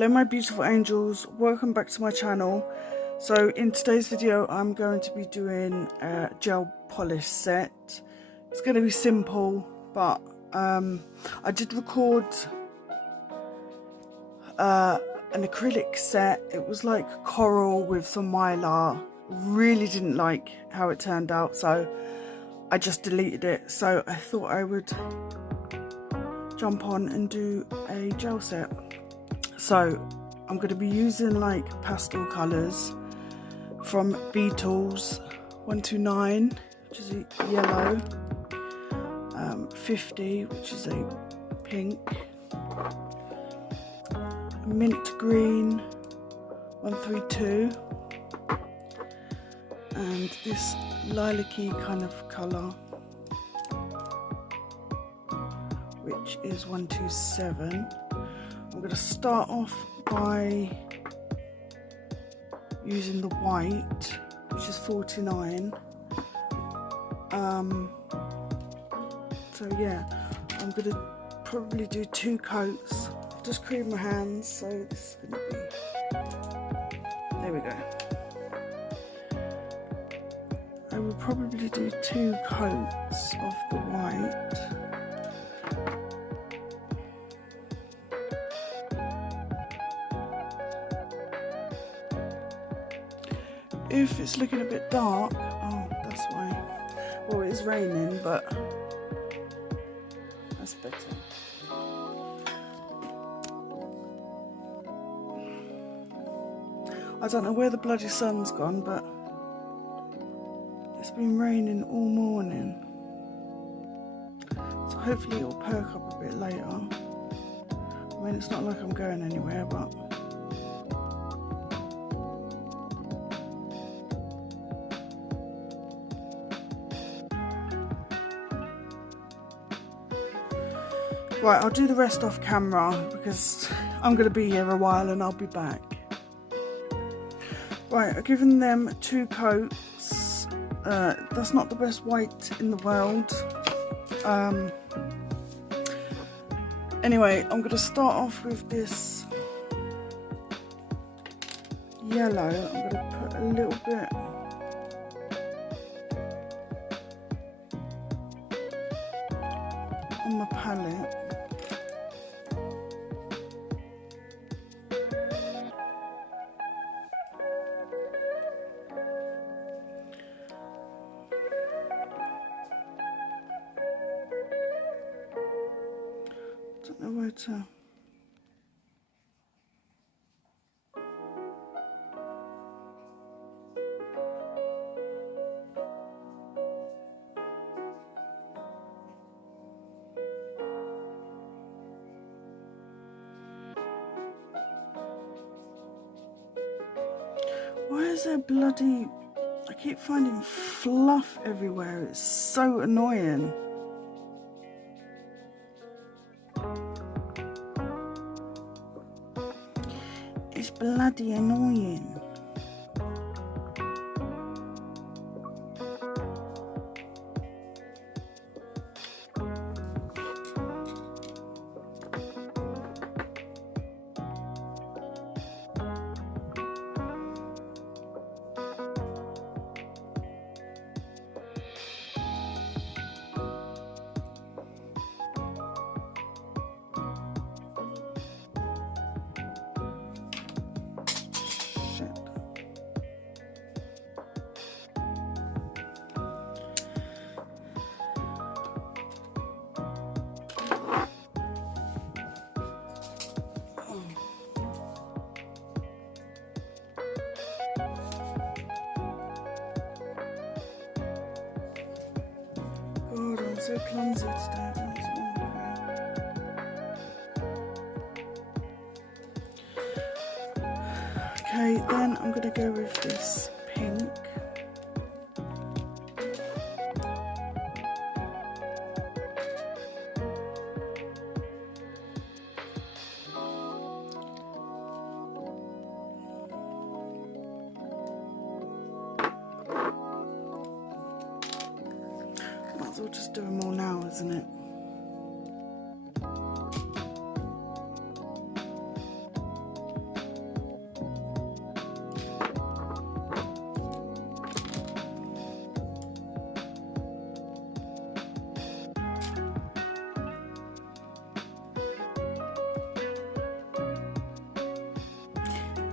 Hello my beautiful angels, welcome back to my channel. So in today's video I'm going to be doing a gel polish set. It's going to be simple, but I did record an acrylic set. It was like coral with some mylar. Really didn't like how it turned out, so I just deleted it. So I thought I would jump on and do a gel set. So I'm going to be using like pastel colours from Beetles 129, which is a yellow, 50, which is a pink, mint green 132, and this lilac-y kind of colour, which is 127. I'm going to start off by using the white, which is 49. So yeah, I'm going to probably do 2 coats. I've just creamed my hands, so this is going to be, there we go. I will probably do 2 coats of the white. If it's looking a bit dark, oh, that's why. Well, it is raining, but that's better. I don't know where the bloody sun's gone, but it's been raining all morning. So hopefully it'll perk up a bit later. I mean, it's not like I'm going anywhere, but right, I'll do the rest off camera because I'm going to be here a while and I'll be back. Right, I've given them 2 coats. That's not the best white in the world. Anyway, I'm going to start off with this yellow. I'm going to put a little bit on my palette. Don't know where to. Why is there bloody... I keep finding fluff everywhere. It's so annoying. It's bloody annoying. God, I'm so clumsy today. Okay, then I'm going to go with this pink. Might as well just do them all now, isn't it?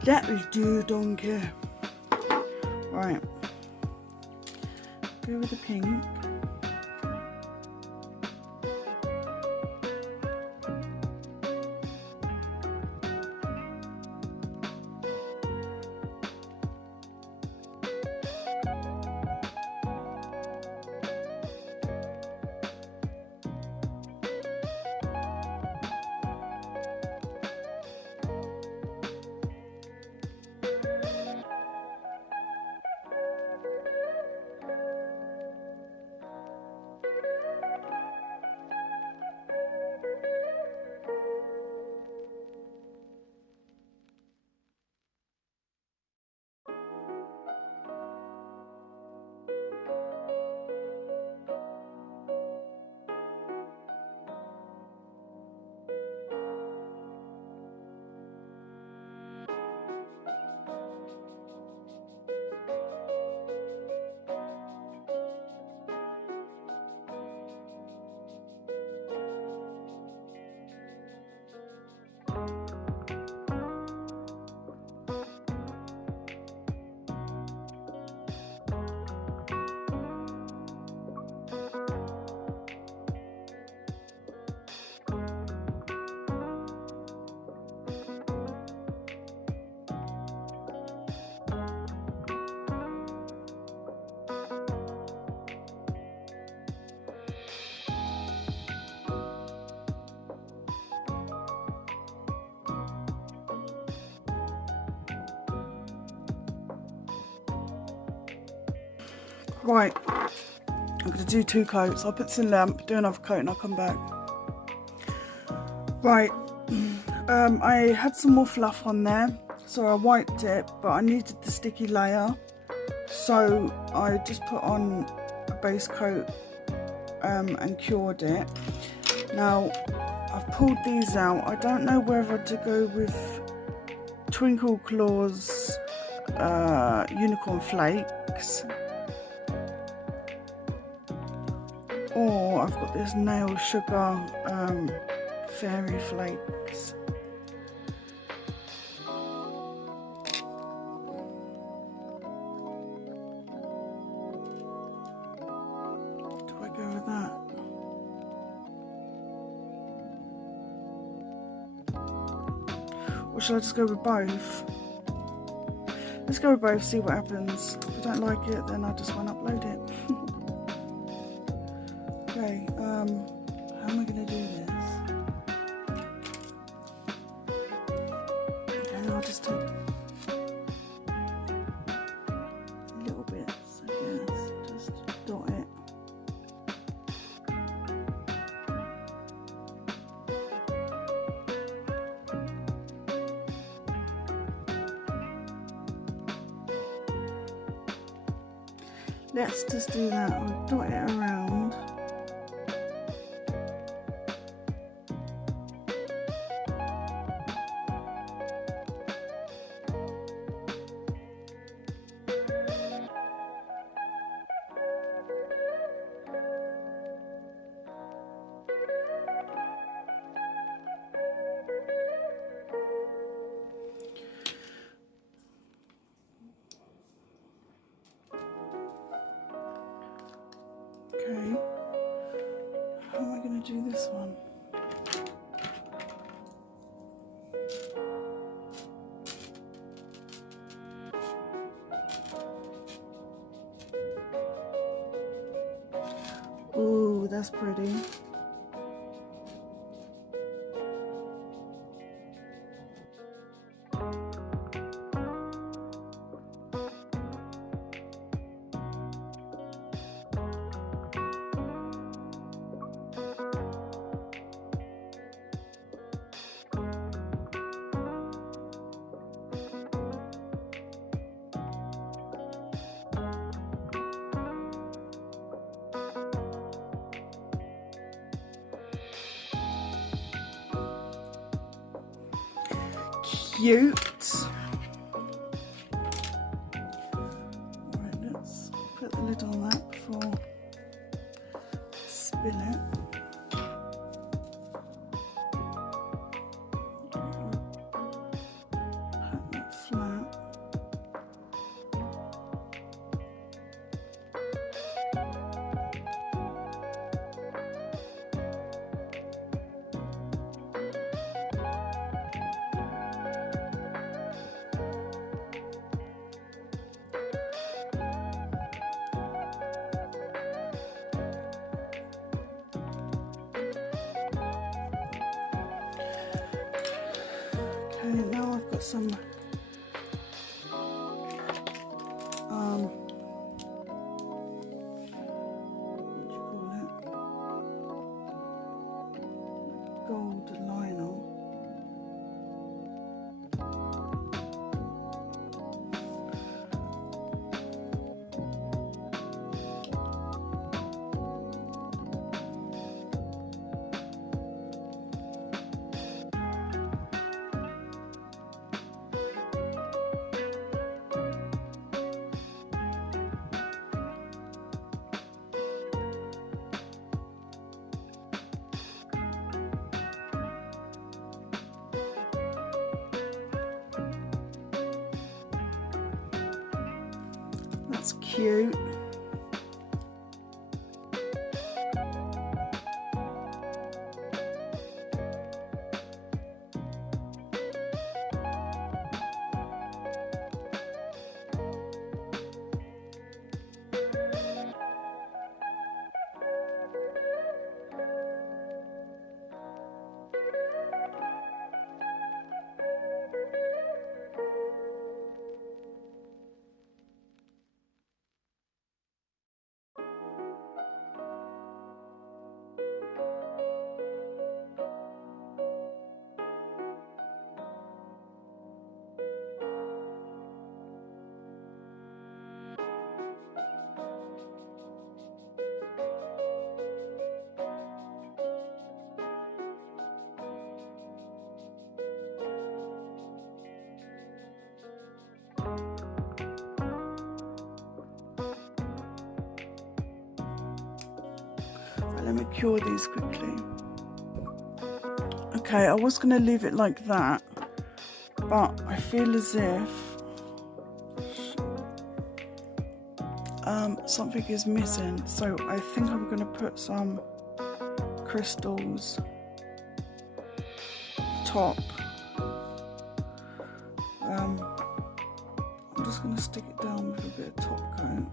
That will do, donkey. Right. Go with the pink. Right, I'm going to do 2 coats. I'll put this in lamp, do another coat and I'll come back. Right, I had some more fluff on there, so I wiped it, but I needed the sticky layer. So I just put on a base coat and cured it. Now, I've pulled these out. I don't know whether to go with Twinkle Claws Unicorn Flakes, or I've got this Nail Sugar Fairy Flakes. Do I go with that? Or shall I just go with both? Let's go with both, see what happens. If I don't like it, then I just won't upload it. Okay, how am I going to do this? Okay, I'll just take little bits, I guess, just dot it. Let's just do that, I'll dot it around. Okay, how am I going to do this one? Ooh, that's pretty. Cute. Right, let's put the lid on that before I spill it. Pat that flat. put some gold liner. That's cute. Let me cure these quickly. Okay, I was going to leave it like that, but I feel as if something is missing, so I think I'm going to put some crystals top. I'm just going to stick it down with a bit of top coat.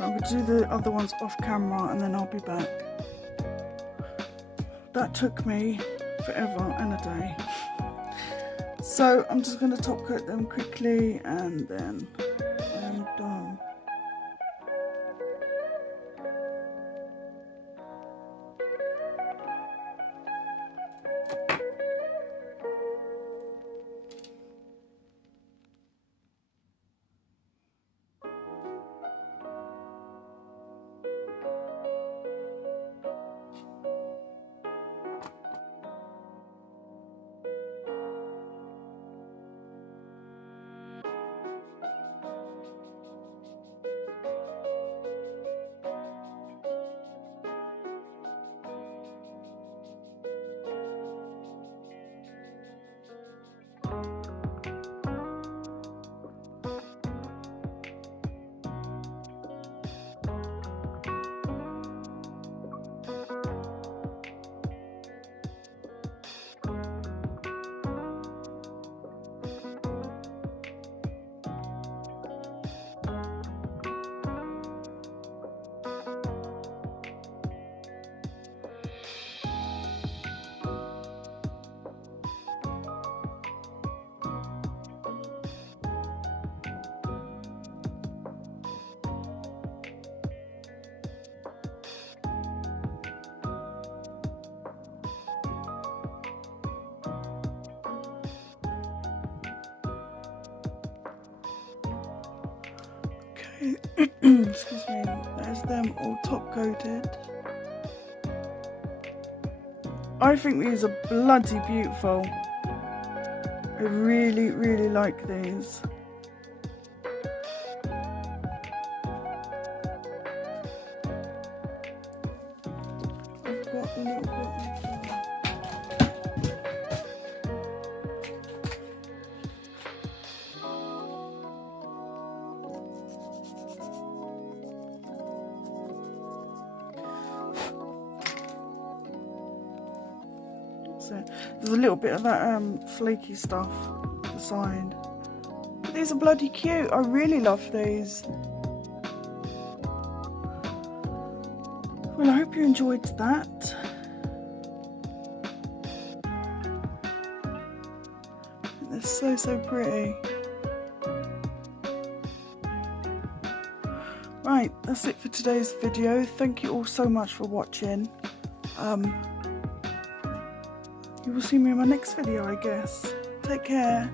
I'm going to do the other ones off camera and then I'll be back. That took me forever and a day. So I'm just going to top coat them quickly and then I'm done. Excuse me, there's them all top coated. I think these are bloody beautiful. I really, really like these. I've got a little bit. So there's a little bit of that flaky stuff on the side. But these are bloody cute. I really love these. Well, I hope you enjoyed that. They're so, so pretty. Right, that's it for today's video. Thank you all so much for watching. You will see me in my next video, I guess. Take care.